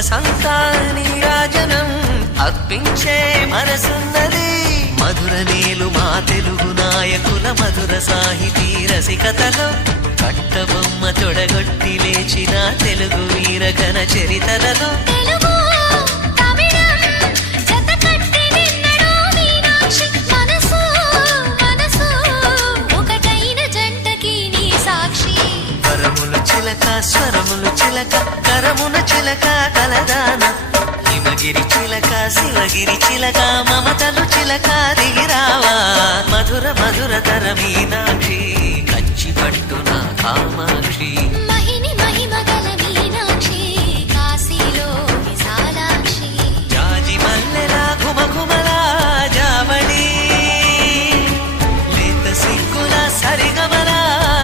సొగసంతా నీరాజనం అర్పించే మనసున్నది. మధుర నేలు మా తెలుగు నాయకుల మధుర సాహితీ రసికతలో కట్టబొమ్మ తొడగొట్టి లేచిన తెలుగు వీర ఘన చరితలలో చిలక స్వరములు చిలక కరమున చిలక కలదాన హిమగిరి చిలక శివగిరి చిలక మమతలు చిలక దిగిరావా మధుర మధుర తర మీనాక్షి కంచి పట్టున కామ